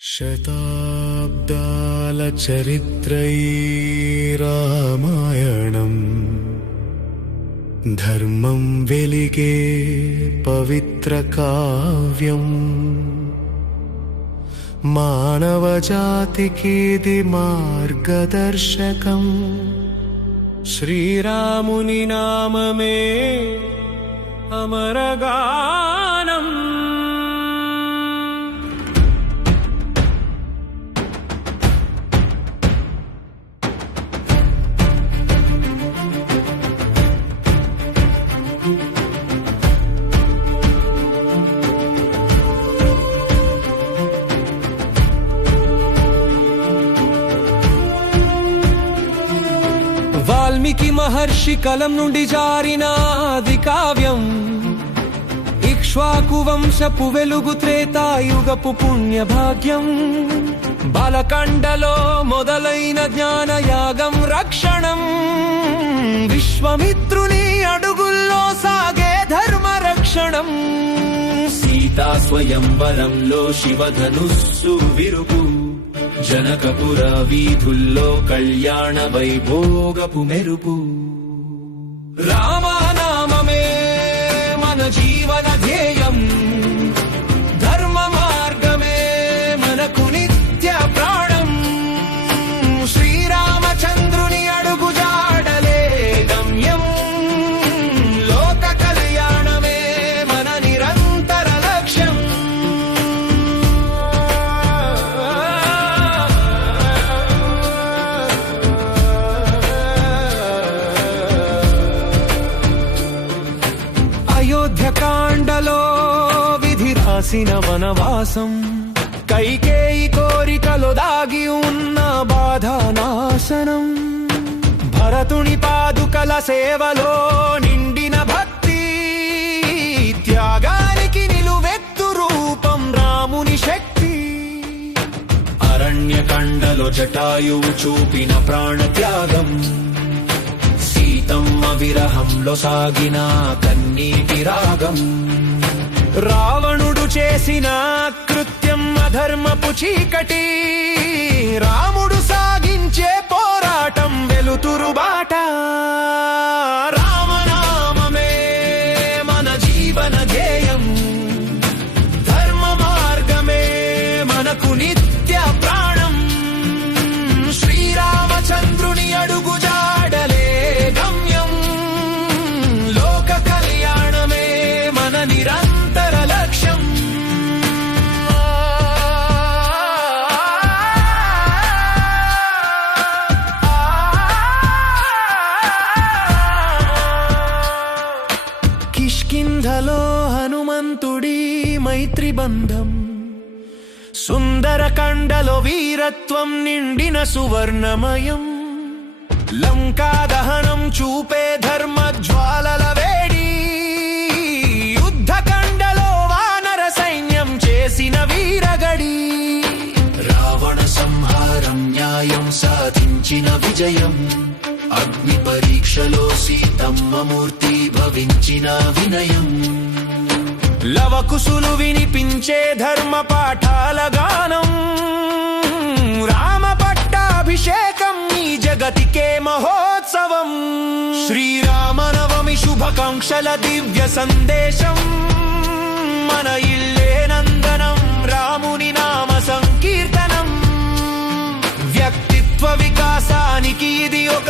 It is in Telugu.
శతాబ్దాల చరిత్రై రామాయణం, ధర్మం వెలిగే పవిత్ర కావ్యం. మానవ జాతికిది మార్గదర్శకం. శ్రీరాముని నామమే అమరగానం. వాల్మీకి మహర్షి కలం నుండి జారిన ఆది కావ్యం, ఇక్ష్వాకు వంశపు వెలుగు త్రేతాయుగపు పుణ్య భాగ్యం. బాలకండలో మొదలైన జ్ఞానయాగం రక్షణం, విశ్వమిత్రుని అడుగుల్లో సాగే ధర్మ రక్షణం. సీతా స్వయంవరంలో శివధనుస్సు విరుపు, జనకపుర వీధుల్లో కళ్యాణ వైభోగపు మెరుపు. రామనామమే మన జీవన ధ్యేయం, ధర్మ మార్గమే మనకు నిత్య ప్రాణం. శ్రీరామచంద్రుని అడుగు జాడలే గమ్యం, లోక కళ్యాణమే మన నిరంతర లక్ష్యం. అయోధ్యకాండలో విధి రాసిన వనవాసం, కైకేయి కోరికలో దాగి ఉన్న బాధానాశనం. భరతుని పాదుకల సేవలో నిండిన భక్తి, త్యాగానికి నిలువెత్తు రూపం రాముని శక్తి. అరణ్యకండలో జటాయువు చూపిన ప్రాణత్యాగం, సీతమ్మ విరహంలో సాగిన కన్నీటి రాగం. రావణుడు చేసిన కృత్యం అధర్మపు చీకటి, రాముడు సాగించే పోరాటం వెలుతురు బాట. రామనామమే మన జీవన ధ్యేయం, ధర్మ మార్గమే మనకు నిత్య ప్రాణం. శ్రీరామచంద్రుని అడుగు జాడలే గమ్యం, లోక కళ్యాణమే మన నిరంతర లక్ష్యం. కిష్కింధలో హనుమంతుడి మైత్రి బంధం, సుందరకండలో వీరత్వం నిండిన సువర్ణమయం. లంకా దహనం చూపే ధర్మ జ్వాలల వేడి, యుద్ధకండలో వానర సైన్యం చేసిన వీరగడి. రావణ సంహారం న్యాయం సాధించిన విజయం, అగ్ని పరీక్షలో సీతమ్మ మూర్తి భవించిన వినయం. లవకుశులు వినిపించే ధర్మ పాఠాల గానం, రామ పట్టాభిషేకం ఈ జగతికే మహోత్సవం. శ్రీరామనవమి శుభాకాంక్షల దివ్య సందేశం, మన ఇల్లే నందనం రాముని నామ సంకీర్తనం. వ్యక్తిత్వ వికాసానికి ఇది ఒక